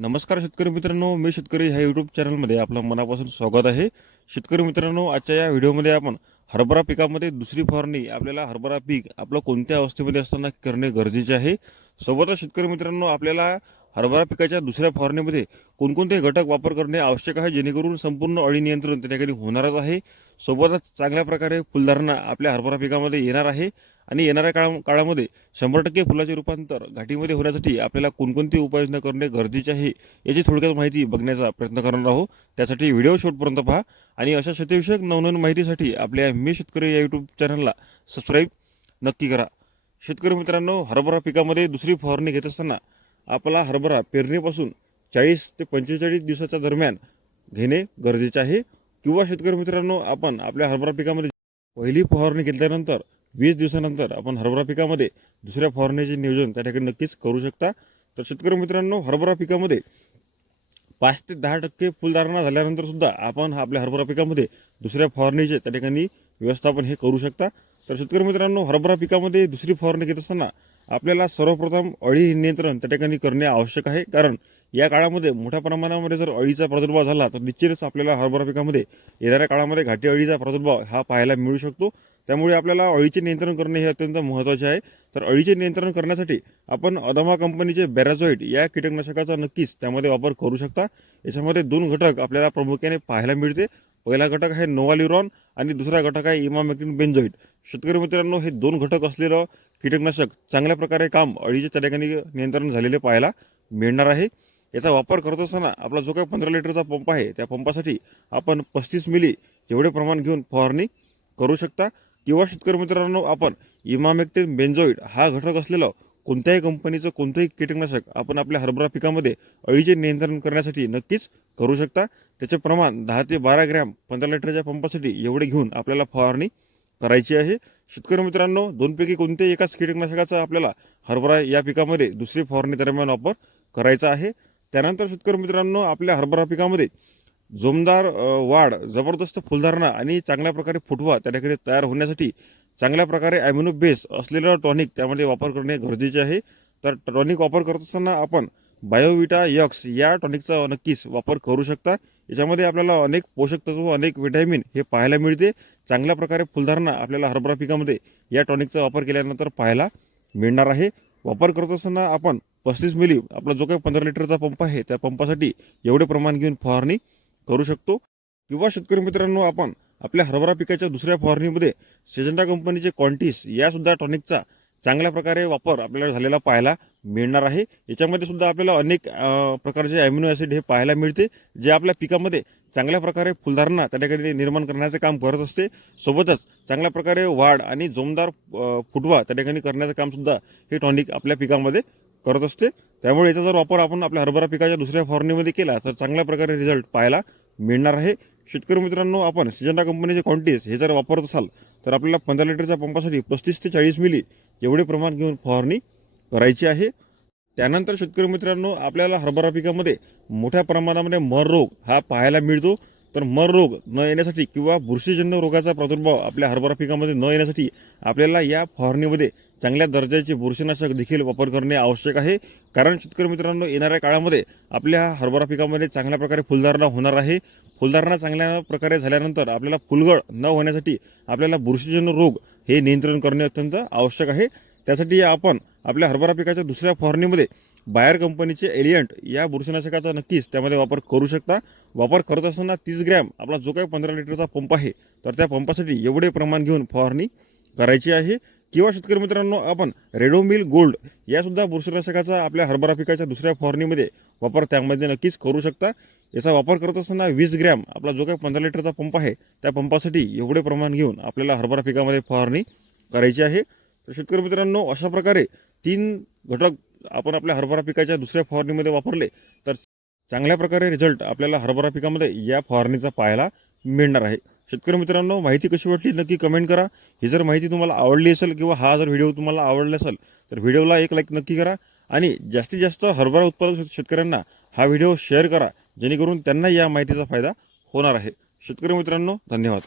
नमस्कार शेतकरी मित्रांनो मी शेतकरी ह्या यूट्यूब चॅनलमध्ये आपलं मनापासून स्वागत आहे. शेतकरी मित्रांनो आजच्या या व्हिडिओमध्ये आपण हरभरा पिकामध्ये दुसरी फवारणी आपल्याला हरभरा पीक आपलं कोणत्या अवस्थेमध्ये असताना करणे गरजेचे आहे? सोबतच शेतकरी मित्रांनो आपल्याला हरभरा पिकाच्या दुसऱ्या फवारणीमध्ये कोणकोणते घटक वापर करणे आवश्यक आहे? जेणेकरून संपूर्ण अळी नियंत्रण त्या ठिकाणी होणारच आहे. सोबतच चांगल्या प्रकारे फुलधारणा आपल्या हरभरा पिकामध्ये येणार आहे. आणि येणाऱ्या काळा काळामध्ये शंभर टक्के फुलाचे रूपांतर घाटीमध्ये होण्यासाठी आपल्याला कोणकोणती उपाययोजना करणे गरजेचे आहे याची थोडक्यात माहिती बघण्याचा प्रयत्न करणार आहोत. त्यासाठी व्हिडिओ शेवटपर्यंत पहा आणि अशा शेतीविषयक नवनवीन माहितीसाठी आपल्या मी शेतकरी या यूट्यूब चॅनलला सबस्क्राईब नक्की करा. शेतकरी मित्रांनो हरभरा पिकामध्ये दुसरी फवारणी घेत असताना आपला हरभरा पेरणीपासून चाळीस ते पंचेचाळीस दिवसाच्या दरम्यान घेणे गरजेचे आहे. किंवा शेतकरी मित्रांनो आपण आपल्या हरभरा पिकामध्ये पहिली फवारणी घेतल्यानंतर वीस दिवसानंतर आपण हरभरा पिकामध्ये दुसऱ्या फवारणीचे नियोजन त्या ठिकाणी नक्कीच करू शकता. तर शेतकरी मित्रांनो हरभरा पिकामध्ये पाच ते दहा टक्के फुलधारणा झाल्यानंतर सुद्धा आपण आपल्या हरभरा पिकामध्ये दुसऱ्या फवारणीचे त्या ठिकाणी व्यवस्थापन हे करू शकता. तर शेतकरी मित्रांनो हरभरा पिकामध्ये दुसरी फवारणी घेत असताना आपल्याला सर्वप्रथम अळी नियंत्रण त्या ठिकाणी करणे आवश्यक आहे. कारण या काळामध्ये मोठ्या प्रमाणामध्ये जर अळीचा प्रादुर्भाव झाला तर निश्चितच आपल्याला हरभरा पिकामध्ये येणाऱ्या काळामध्ये घाटी अळीचा प्रादुर्भाव हा पाहायला मिळू शकतो. त्यामुळे आपल्याला अळीचे नियंत्रण करणे हे अत्यंत महत्त्वाचे आहे. तर अळीचे नियंत्रण करण्यासाठी आपण अदमा कंपनीचे बॅराझॉइड या कीटकनाशकाचा नक्कीच त्यामध्ये वापर करू शकता. याच्यामध्ये दोन घटक आपल्याला प्रामुख्याने पाहायला मिळते. पहिला घटक आहे नोवालिरॉन आणि दुसरा घटक आहे इमामेक्टिन बेन्झोईट शेतकरी मित्रांनो हे दोन घटक असलेलं कीटकनाशक चांगल्या प्रकारे काम अळीच्या त्या ठिकाणी नियंत्रण झालेले पाहायला मिळणार आहे. याचा वापर करत असताना आपला जो काही पंधरा लिटरचा पंप आहे त्या पंपासाठी आपण पस्तीस मिली एवढे प्रमाण घेऊन फवारणी करू शकता. किंवा शेतकरी मित्रांनो आपण इमामेक्टिन बेन्झोईड हा घटक असलेलं कोणत्याही कंपनीचं कोणतंही कीटकनाशक आपण आपल्या हरभरा पिकामध्ये अळीचे नियंत्रण करण्यासाठी नक्कीच करू शकता. त्याचे प्रमाण दहा ते बारा ग्रॅम पंधरा लिटरच्या पंपासाठी एवढे घेऊन आपल्याला फवारणी करायची आहे. शेतकरी मित्रांनो दोनपैकी कोणत्याही एकाच कीटकनाशकाचा आपल्याला हरभरा या पिकामध्ये दुसरी फवारणी दरम्यान वापर करायचा आहे. त्यानंतर शेतकरी मित्रांनो आपल्या हरभरा पिकामध्ये जोमदार वाढ जबरदस्त फुलधारणा आणि चांगल्या प्रकारे फुटवा त्या ठिकाणी तयार होण्यासाठी चांगल्या प्रकारे ॲम्युनो बेस असलेलं टॉनिक त्यामध्ये वापर करणे गरजेचे आहे. तर टॉनिक वापर करत असताना आपण बायोविटा यक्स या टॉनिकचा नक्कीच वापर करू शकता. याच्यामध्ये आपल्याला अनेक पोषक तत्व अनेक विटॅमिन हे पाहायला मिळते. चांगल्या प्रकारे फुलधारणा आपल्याला हरभरा पिकामध्ये या टॉनिकचा वापर केल्यानंतर पाहायला मिळणार आहे. वापर करत असताना आपण पस्तीस मिली आपला जो काही पंधरा लिटरचा पंप आहे त्या पंपासाठी एवढे प्रमाण घेऊन फवारणी करू शकतो. किंवा शेतकरी मित्रांनो आपण आपल्या हरभरा पिकाच्या दुसऱ्या फवारणीमध्ये सेजंटा कंपनीचे क्वांटिस यासुद्धा टॉनिकचा चांगल्या प्रकारे वापर आपल्याला झालेला पाहायला मिळणार आहे. याच्यामध्ये सुद्धा आपल्याला अनेक प्रकारचे अॅमिनो ॲसिड हे पाहायला मिळते जे आपल्या पिकामध्ये चांगल्या प्रकारे फुलधारणा त्या ठिकाणी निर्माण करण्याचं काम करत असते. सोबतच चांगल्या प्रकारे वाढ आणि जोमदार फुटवा त्या ठिकाणी करण्याचं कामसुद्धा हे टॉनिक आपल्या पिकामध्ये करत असते. त्यामुळे याचा जर वापर आपण आपल्या हरभरा पिकाच्या दुसऱ्या फवारणीमध्ये केला तर चांगल्या प्रकारे रिझल्ट पाहायला मिळणार आहे. शेतकरी मित्रांनो आपण सिजंटा कंपनीचे क्वांटिटीज हे जर वापरत असाल तर आपल्याला पंधरा लिटरच्या पंपासाठी पस्तीस ते चाळीस मिली एवढे प्रमाण घेऊन फवारणी करायची आहे. त्यानंतर शेतकरी मित्रांनो आपल्याला हरभरा पिकामध्ये मोठ्या प्रमाणामध्ये मर रोग हा पाहायला मिळतो. तर मर रोग न येण्यासाठी किंवा बुरशीजन्य रोगाचा प्रादुर्भाव आपल्या हरभरा पिकामध्ये न येण्यासाठी आपल्याला या फवारणीमध्ये चांगल्या दर्जाचे बुरशीनाशक देखील वापर करणे आवश्यक आहे. कारण शेतकरी मित्रांनो येणाऱ्या काळामध्ये आपल्या हरभरा पिकामध्ये चांगल्या प्रकारे फुलधारणा होणार आहे. फुलधारणा चांगल्या प्रकारे झाल्यानंतर आपल्याला फुलगळ न होण्यासाठी आपल्याला बुरशीजन्य रोग हे नियंत्रण करणे अत्यंत आवश्यक आहे. त्यासाठी आपण आपल्या हरभरा पिकाच्या दुसऱ्या फवारणीमध्ये बायर कंपनीचे एलियंट या बुरशीनाशकाचा नक्कीच त्यामध्ये वापर करू शकता. वापर करत असताना तीस ग्रॅम आपला जो काही पंधरा लिटरचा पंप आहे तर त्या पंपासाठी एवढे प्रमाण घेऊन फवारणी करायची आहे. किंवा शेतकरी मित्रांनो आपण रेडोमिल गोल्ड यासुद्धा बुरशीनाशकाचा आपल्या हरभरा पिकाच्या दुसऱ्या फवारणीमध्ये वापर त्यामध्ये नक्कीच करू शकता. याचा वापर करत असताना वीस ग्रॅम आपला जो काही पंधरा लिटरचा पंप आहे त्या पंपासाठी एवढे प्रमाण घेऊन आपल्याला हरभरा पिकामध्ये फवारणी करायची आहे. तर शेतकरी मित्रांनो अशा प्रकारे तीन घटक आपण आपल्या हरभरा पिकाच्या दुसऱ्या फवारणीमध्ये वापरले तर चांगल्या प्रकारे रिझल्ट आपल्याला हरभरा पिकामध्ये या फवारणीचा पाहायला मिळणार आहे. शेतकरी मित्रांनो माहिती कशी वाटली नक्की कमेंट करा. ही जर माहिती तुम्हाला आवडली असेल किंवा हा जर व्हिडिओ तुम्हाला आवडला असेल तर व्हिडिओला एक लाईक नक्की करा. आणि जास्तीत जास्त हरभरा उत्पादक शेतकऱ्यांना हा व्हिडिओ शेअर करा जेणेकरून त्यांना या माहितीचा फायदा होणार आहे. शेतकरी मित्रांनो धन्यवाद.